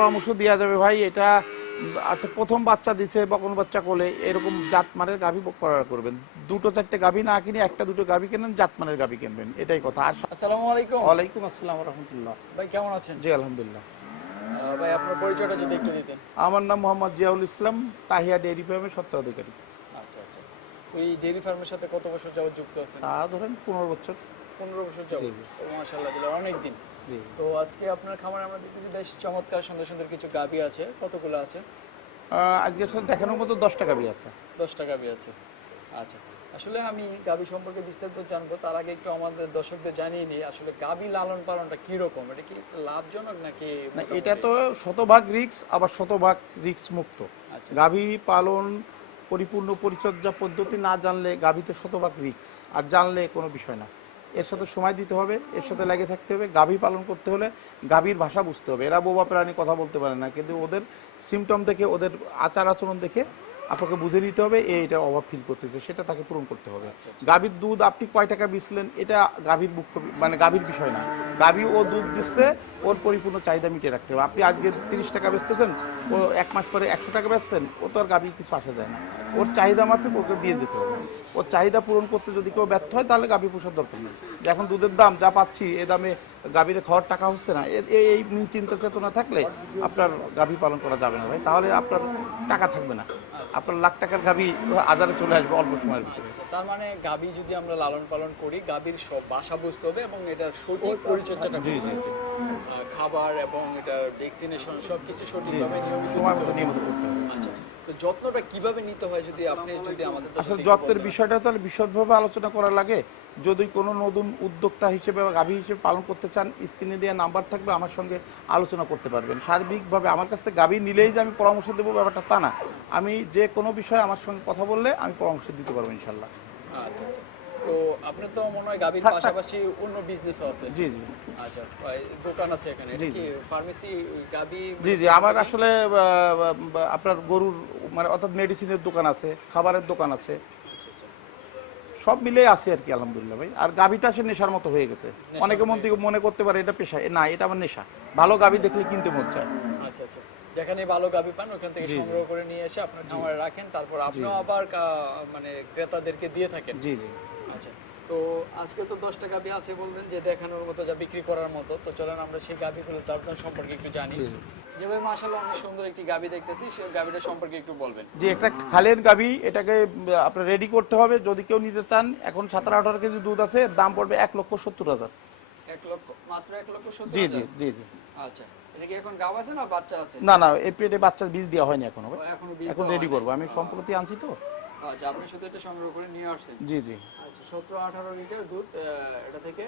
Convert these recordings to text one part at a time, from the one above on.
পরামর্শ দেওয়া যাবে ভাই এটা আচ্ছা প্রথম বাচ্চা দিছে বকন বাচ্চা কোলে এরকম জাতমানের গাভী করার করবেন। দুটো চারটে গাভী না কিনে একটা দুটো গাভী কেনেন জাতমানের গাভী কিনবেন এটাই কথা। আর আসসালামু আলাইকুম। ওয়ালাইকুম আসসালাম রহমতুল্লাহ। ভাই কেমন আছেন? জি আলহামদুলিল্লাহ। ভাই আপনার পরিচয়টা যদি একটু দিতেন। আমার নাম মোহাম্মদ জিয়াউল ইসলাম তাহিয়া ডেয়ারি ফার্মের স্বত্বাধিকারী। আচ্ছা আচ্ছা। ওই ডেইরি ফার্মের সাথে কত বছর যাবত যুক্ত আছেন? তা ধরেন পনেরো বছর। পনেরো বছর যাবত। মাশাআল্লাহ দিলে অনেক দিন। তো আজকে আপনার খামারে আমরা দেখতেছি বেশ চমৎকার সুন্দর সুন্দর কিছু গাবি আছে। কতগুলো আছে? আজকে দেখানোর মতো দশটা গাভী আছে। দশটা গাবি আছে। আচ্ছা আসলে আমি গাবি সম্পর্কে বিস্তারিত জানব। তার আগে একটু আমাদের দর্শকদের জানিয়ে নিই আসলে গাবি লালন পালনটা কীরকম? এটা কি লাভজনক নাকি না এটা তো শতভাগ রিক্স আবার শতভাগ রিক্স মুক্ত। আচ্ছা। গাভী পালন পরিপূর্ণ পরিচর্যা পদ্ধতি না জানলে গাভীতে শতভাগ রিক্স আর জানলে কোনো বিষয় না। এর সাথে সময় দিতে হবে, এর সাথে লেগে থাকতে হবে, গাভী পালন করতে হলে গাভীর ভাষা বুঝতে হবে। এরা বোবা প্রাণী কথা বলতে পারে না, কিন্তু ওদের সিমটম দেখে, ওদের আচার আচরণ দেখে আপনাকে বুঝে নিতে হবে এটার অভাব ফিল করতেছে সেটা তাকে পূরণ করতে হবে। গাভীর দুধ আপনি কয় টাকা বিছলেন এটা গাভীর মুখ্য মানে গাভীর বিষয় না। গাভী ও দুধ দিচ্ছে ওর পরিপূর্ণ চাহিদা মিটিয়ে রাখতে হবে। আপনি আজকে তিরিশ টাকা বেচতেছেন ও এক মাস পরে একশো টাকা বেচবেন ও তো আর গাভীর কিছু আসা যায় না। ওর চাহিদা মাফিক ওকে দিয়ে দিতে হবে। ওর চাহিদা পূরণ করতে যদি কেউ ব্যর্থ হয় তাহলে গাভী পোষার দরকার নেই। এখন দুধের দাম যা পাচ্ছি এ দামে গাভীর খাওয়ার টাকা হচ্ছে না। এই এই চিন্তা চেতনা থাকলে আপনার গাভী পালন করা যাবে না ভাই। তাহলে আপনার টাকা থাকবে না। আপনার লাখ টাকার গাভী আদারে চলে আসবে অল্প সময়ের ভিতরে। আচ্ছা, তার মানে গাবি যদি আমরা লালন পালন করি গাভীর সব বাসা বুঝতে হবে এবং এটার সঠিক পরিচর্যাটা জি জি জি। খাবার এবং এটার ভ্যাকসিনেশন সবকিছু সঠিকভাবে নিয়মিত সময় মতো। নিয়মিত করতে হবে। আচ্ছা। যত্নটা কীভাবে নিতে হয় যদি আপনি যদি আমাদের আসলে যত্নের। বিষয়টা তাহলে বিশদভাবে আলোচনা করা লাগে। যদি কোনো নতুন উদ্যোক্তা হিসেবে বা গাভী হিসেবে পালন করতে চান স্ক্রিনে দেওয়া নাম্বার থাকবে আমার সঙ্গে আলোচনা করতে পারবেন। সার্বিকভাবে আমার কাছ থেকে গাভী নিলেই যে আমি পরামর্শ দেবো ব্যাপারটা তা না। আমি যে কোনো বিষয়ে আমার সঙ্গে কথা বললে আমি পরামর্শ দিতে পারব ইনশাল্লাহ। আচ্ছা আচ্ছা। তো আপনার তো মনে হয় থাক। পাশাপাশি অন্য বিজনেসও আছে। জি জি। আচ্ছা দোকান আছে এখানে। কি ফার্মেসি গাবি জি জি আমার আসলে আপনার গরুর মানে অর্থাৎ মেডিসিনের দোকান আছে খাবারের দোকান আছে। আচ্ছা আচ্ছা। সব মিলে আছে আর কি আলহামদুলিল্লাহ ভাই। আর গাভীটা সে নেশার মতো হয়ে গেছে। অনেকে মন থেকে মনে করতে পারে এটা পেশা। না এটা আমার নেশা। ভালো গাভী দেখলে কিনতে মন চায়। আচ্ছা আচ্ছা। যেখানে ভালো গাবি পান ওখান থেকে। সংগ্রহ করে নিয়ে এসে আপনার খামারে রাখেন। তারপর আপনিও আবার মানে ক্রেতাদেরকে দিয়ে থাকেন। জি জি। আচ্ছা তো আজকে তো দশটা গাবি আছে বললেন যে দেখানোর মতো যা বিক্রি করার মতো। তো চলেন আমরা সেই গাবিগুলো তার সম্পর্কে একটু জানি। জি, জি। যে ভাই মাশাআল্লাহ অনেক সুন্দর একটি দেখতেছি সেই সম্পর্কে একটু বলবেন। যে একটা খালের গাভী এটাকে আপনার রেডি করতে হবে যদি কেউ নিতে চান এখন সতেরো আঠারো কেজি দুধ আছে দাম পড়বে এক লক্ষ সত্তর হাজার। এক লক্ষ মাত্র এক লক্ষ সত্তর জি জি জি জি। আচ্ছা এটা কি এখন গাব আছে না বাচ্চা আছে? না না এই পেটে বাচ্চা বীজ দেওয়া হয়নি এখনও এখন রেডি করব। আমি সম্প্রতি আনছি তো। আচ্ছা আপনি শুধু এটা সংগ্রহ করে নিয়ে আসছেন? জি জি। আচ্ছা লিটার দুধ এটা থেকে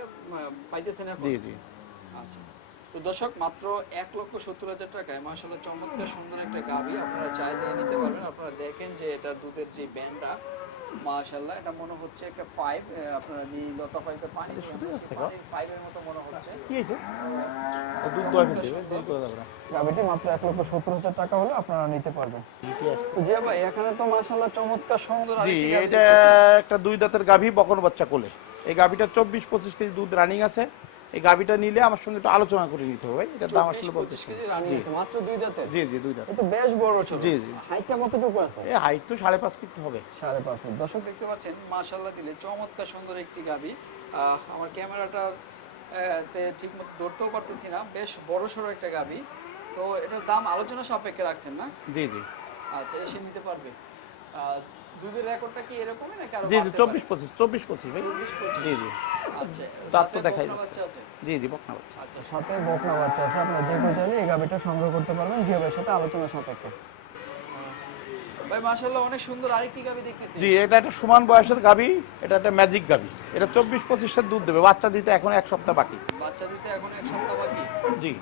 পাইতেছেন এখন? জি জি। আচ্ছা। তো দর্শক মাত্র এক লক্ষ সত্তর হাজার টাকায় মাসাল্লাহ চমৎকার সুন্দর একটা গাভি আপনারা চাইলে নিতে পারবেন। আপনারা দেখেন যে এটা দুধের যে ব্যান্ডটা মাশাল্লাহ এটা মনে হচ্ছে একটা পাইপ আপনারা নীলতা পাইপের পানি শুধু যাচ্ছে গো। পাইপের মতো মনে হচ্ছে। কি হয়েছে? এ দুধ দোয়া দেরি করে যাবে না গাভিটি মাত্র এক লক্ষ সত্তর হাজার টাকা হলে আপনারা নিতে পারবেন। জিয়া ভাই এখানে তো মাশাল্লাহ চমৎকার সুন্দর জি আরেকটি এটা একটা দুই দাঁতের গাভী বকন বাচ্চা কোলে এই গাভীটা চব্বিশ পঁচিশ কেজি দুধ রানিং আছে। এই গাভীটা নিলে আমার সঙ্গে একটু আলোচনা করে নিতে হবে এটার দাম আসলে 25 বলতেছি জি। মাত্র দুই দাঁতের? জি জি দুই দাঁত বেশ বড় ছোট। জি, জি। হাইটটা কতটুকু আছে? এই হাইট তো সাড়ে পাঁচ ফিট হবে। সাড়ে পাঁচ ফুট দর্শক দেখতে পাচ্ছেন মাশাল্লাহ দিলে চমৎকার সুন্দর একটি গাবি আমার ক্যামেরাটা তে ঠিক মতো ধরতেও পারতেছি না। বেশ বড় সড়ো একটা গাবি তো এটার দাম আলোচনা সাপেক্ষে রাখছেন না? জি জি। আচ্ছা এসে নিতে পারবে। দুধের রেকর্ডটা কি এরকমই নাকি আরও জি জি বাড়তে চব্বিশ পারে? পঁচিশ চব্বিশ পঁচিশ ভাই। চব্বিশ পঁচিশ। জি জি। আচ্ছা দাঁত তো দেখাই যাচ্ছে। বাচ্চা জি জি বকনা বাচ্চা। আচ্ছা। সাথে বকনা বাচ্চা আছে আপনার যে চাইলে এই গাভিটা সংগ্রহ করতে পারবেন জিওবের সাথে আলোচনা সাপেক্ষে। ভাই মাশাল্লাহ অনেক সুন্দর আরেকটি গাবি দেখতেছি। জি এটা একটা সমান বয়সের গাভী এটা একটা ম্যাজিক গাভী। এটা চব্বিশ পঁচিশের দুধ দেবে বাচ্চা দিতে এখন এক সপ্তাহ বাকি। বাচ্চা দিতে এখন এক সপ্তাহ বাকি? জি।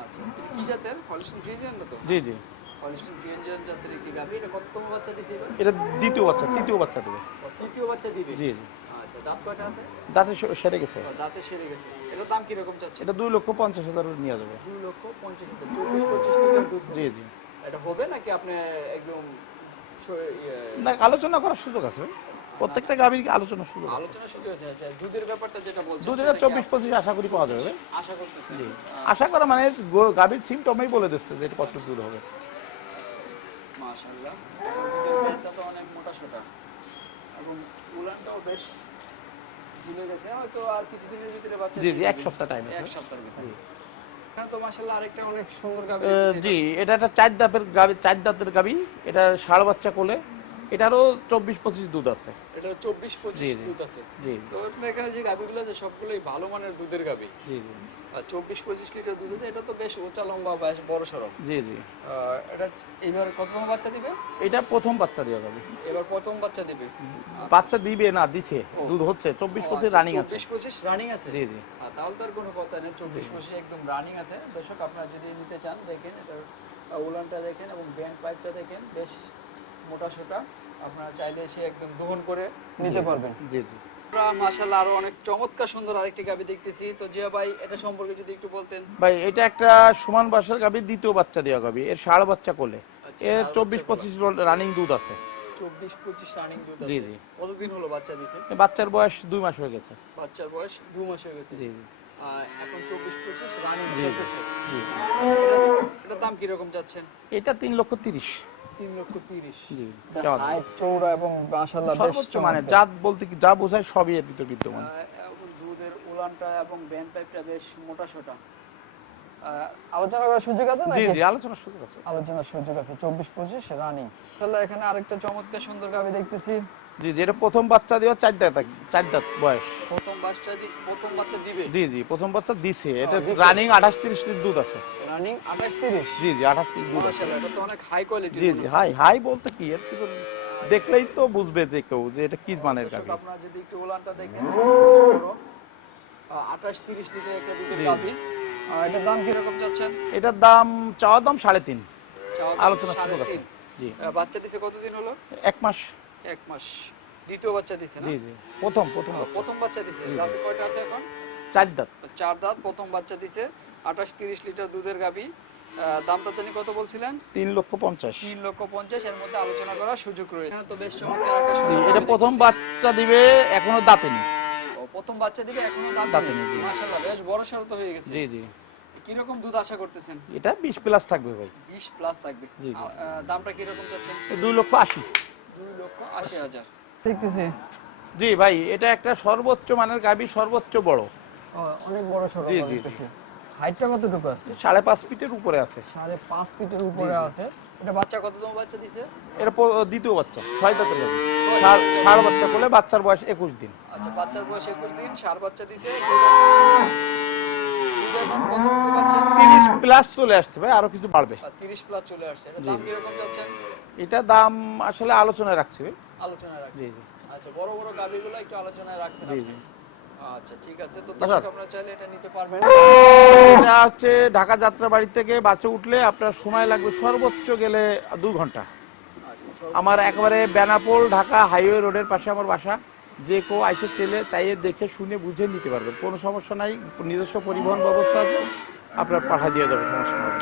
আচ্ছা কি জাতের? ফ্রিজিয়ান না তো? জি জি। হলিস্টিন ফ্রিজিয়ান জাতের একটি গাবি? এটা কততম বাচ্চা দিছে এবার? এটা দ্বিতীয় বাচ্চা তৃতীয় বাচ্চা দেবে। তৃতীয় বাচ্চা দিবে? জি জি। আচ্ছা দাঁত কয়টা আছে? দাঁতে সেরে গেছে। দাঁতে সেরে গেছে। দাম চাচ্ছে এটা লক্ষ পঞ্চাশ হাজার নিয়ে যাবে। লক্ষ হাজার লিটার দুধ জি জি। এটা হবে নাকি আপনি একদম ইয়ে, না আলোচনা করার সুযোগ আছে। প্রত্যেকটা গাভীর আলোচনা শুরু আছে। আলোচনা শুরু হয়েছে যে দুধের ব্যাপারটা যেটা বলছেন দুধের আশা করি পাওয়া যাবে। আশা আশা করা মানে গাভীর সিমটমই বলে দিচ্ছে যে এটা কত দূর হবে। তো অনেক মোটা সোটা। এবং উলানটাও বেশ ঝুলে গেছে। হয়তো আর কিছুদিনের ভিতরে বাচ্চা জি এক সপ্তাহ টাইম এক সপ্তাহের ভিতরে। সুন্দর জি এটা একটা চার দাঁতের গাবি চার দাঁতের গাভী এটা ষাড় বাচ্চা কোলে। এটারও চব্বিশ পঁচিশ দুধ আছে। এটা চব্বিশ পঁচিশ। দুধ আছে। জি তো আপনার এখানে যে গাভীগুলো আছে সবগুলোই ভালো মানের দুধের গাভী। জি জি। আর চব্বিশ পঁচিশ লিটার দুধ আছে এটা তো বেশ উঁচা লম্বা বেশ বড় সড়ো জি জি। এটা এবার কততম বাচ্চা দিবে? এটা প্রথম বাচ্চা দেওয়া যাবে। এবার প্রথম বাচ্চা দিবে। বাচ্চা দিবে না দিছে। দুধ হচ্ছে। চব্বিশ আচ্ছা, পঁচিশ রানিং আছে চব্বিশ পঁচিশ রানিং আছে? জি জি। আর তাহলে তো আর কোনো কথা নেই চব্বিশ পঁচিশ একদম রানিং আছে। দর্শক আপনারা যদি নিতে চান দেখেন এটার উলানটা দেখেন এবং ব্যান্ড পাইপটা দেখেন বেশ মোটা সোটা। আপনারা চাইলে এসে একদম দহন করে নিতে পারবেন। জি জি। মাশাআল্লাহ আরও অনেক চমৎকার সুন্দর আরেকটি গাবি দেখতেছি। তো জিয়া ভাই এটা সম্পর্কে যদি একটু বলতেন। ভাই এটা একটা সমান বাসার গাভীর দ্বিতীয় বাচ্চা দেওয়া এর ষাড় বাচ্চা কোলে। আচ্ছা, এর চব্বিশ পঁচিশ রানিং দুধ আছে। চব্বিশ পঁচিশ রানিং দুধ জি, জি। কতদিন হলো বাচ্চা দিছে? বাচ্চার বয়স দুই মাস হয়ে গেছে। বাচ্চার বয়স দু মাস হয়ে গেছে। জি জি। এখন চব্বিশ পঁচিশ রানিং। চলতেছে জি আচ্ছা, এটা- এটার দাম কীরকম যাচ্ছেন? এটা তিন লক্ষ তিরিশ। তিন লক্ষ তিরিশ। জি চাওয়া দাম। হাইট চৌড়া এবং মাশাআল্লাহ সর্বোচ্চ মানে জাত বলতে কি যা বোঝায় সবই এর ভিতর বিদ্যমান। দুধের উলানটা এবং ব্যান্ড পাইপটা বেশ মোটা সোটা। আলোচনা করার সুযোগ আছে জি জি আলোচনার সুযোগ আছে। আলোচনার সুযোগ আছে। চব্বিশ পঁচিশ রানিং। এখানে আরেকটা চমৎকার সুন্দর গাভি দেখতেছি। জি জি এটা প্রথম বাচ্চা দেওয়া চার দাঁত চার দাঁত বয়স। প্রথম বাচ্চা দি- প্রথম বাচ্চা দিবে? জি জি প্রথম বাচ্চা দিছে। এটা রানিং আঠাশ তিরিশ লিটার দুধ আছে। রানিং আঠাশ তিরিশ? জি জি আঠাশ তিরিশ দুধ আছে। এটা তো অনেক হাই কোয়ালিটি জি জি হাই হাই বলতে কি? এর ভিতর দেখলেই তো বুঝবে যে কেউ যে এটা কি মানের গাভী। আপনারা যদি একটু উলানটা দেখেন আঠাশ তিরিশ লিটার একটা দুধের। গাভি। আর এটার দাম কি কীরকম চাচ্ছেন? এটার দাম চাওয়ার দাম সাড়ে তিন। চাওয়া দাম আলোচনা সাড়ে সুযোগ আছে জি। বাচ্চা দিছে কতদিন হলো? এক মাস। এক মাস। দ্বিতীয় বাচ্চা দিছে না? জি জি। প্রথম প্রথম প্রথম বাচ্চা দিছে। দাঁতে কয়টা আছে এখন? চার দাঁত। চার দাঁত প্রথম বাচ্চা দিছে। আঠাশ তিরিশ লিটার দুধের গাভি। দামটা জানি কত বলছিলেন? তিন লক্ষ পঞ্চাশ। তিন লক্ষ পঞ্চাশ এর মধ্যে আলোচনা করার সুযোগ রয়েছে। তো বেশ চমৎকার একটা জি, এটা প্রথম বাচ্চা দিবে এখনও দাঁতেনি ও, প্রথম বাচ্চা দিবে এখনও দাঁত। মাশাআল্লাহ বেশ বড় সড় তো হয়ে গেছে। জি জি। কীরকম দুধ আশা করতেছেন? এটা বিশ প্লাস থাকবে ভাই। বিশ প্লাস থাকবে। দামটা কীরকম চাচ্ছেন? লক্ষ আশি। দুই লক্ষ আশি হাজার। দেখতেছি। জি ভাই এটা একটা সর্বোচ্চ মানের গাভী সর্বোচ্চ বড়। অনেক বড় সড়ো জি, জি, হাইটটা কতটুকু আছে? সাড়ে পাঁচ ফিটের উপরে আছে। সাড়ে পাঁচ ফিটের উপরে আছে। এটা বাচ্চা কততম বাচ্চা দিছে? এটা দ্বিতীয় বাচ্চা ছয় দাঁতের ছয় ষাড় বাচ্চা করলে বাচ্চার বয়স একুশ দিন। আচ্ছা বাচ্চার বয়স একুশ দিন সার বাচ্চা দিছে দুধ এখন- দুধ এখন কতটুকু পাচ্ছে তিরিশ প্লাস চলে আসছে ভাই আরও কিছু বাড়বে। তিরিশ প্লাস চলে আসছে। এটা দাম কীরকম যাচ্ছেন এটা দাম আসলে আলোচনায় রাখছি ভাই। আলোচনায় রাখছে জি জি। আচ্ছা বড় বড় একটু আলোচনায় রাখছেন জি জি। আচ্ছা ঠিক আছে। তো। দর্শক আপনারা চাইলে এটা নিতে পারবেন। এটা হচ্ছে ঢাকা থেকে বাসে উঠলে আপনার সময় লাগবে সর্বোচ্চ গেলে দু ঘণ্টা। আচ্ছা, আমার একেবারে বেনাপোল ঢাকা হাইওয়ে রোডের পাশে আমার বাসা। যে কেউ আইসে চেলে চাইয়ে দেখে শুনে বুঝে নিতে পারবেন কোনো সমস্যা নাই নিজস্ব পরিবহন ব্যবস্থা আছে। আপনার পাঠা দিয়ে দেবে সমস্যা হবে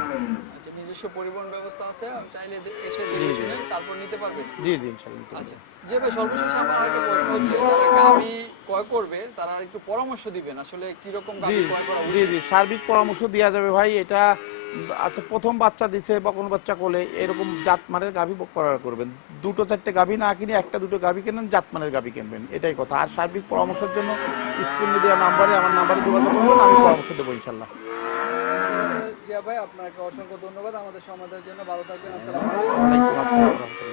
আচ্ছা নিজস্ব পরিবহন ব্যবস্থা আছে চাইলে এসে দেখে শুনে তারপর নিতে জি জি ইনশাল্লাহ নিতে আচ্ছা যে ভাই সর্বশেষ আমার একটা প্রশ্ন হচ্ছে যারা ক্রয় করবে তারা একটু পরামর্শ দিবেন আসলে কীরকম জি গাভি ক্রয় করা উচিত? জি সার্বিক পরামর্শ দেওয়া যাবে ভাই এটা আচ্ছা প্রথম বাচ্চা দিছে বা কোনো বাচ্চা কোলে এরকম জাতমানের গাভি করার করবেন। দুটো চারটে গাভি না কিনে একটা দুটো গাভি কেনেন জাতমানের গাভি কিনবেন এটাই কথা। আর সার্বিক পরামর্শের জন্য স্ক্রিনে দেওয়া নাম্বারে আমার নাম্বারে যোগাযোগ করবেন আমি পরামর্শ দেবো ইনশাল্লাহ। ভাই আপনাকে অসংখ্য ধন্যবাদ। আমাদের সমাজের জন্য ভালো থাকবেন। আসসালাম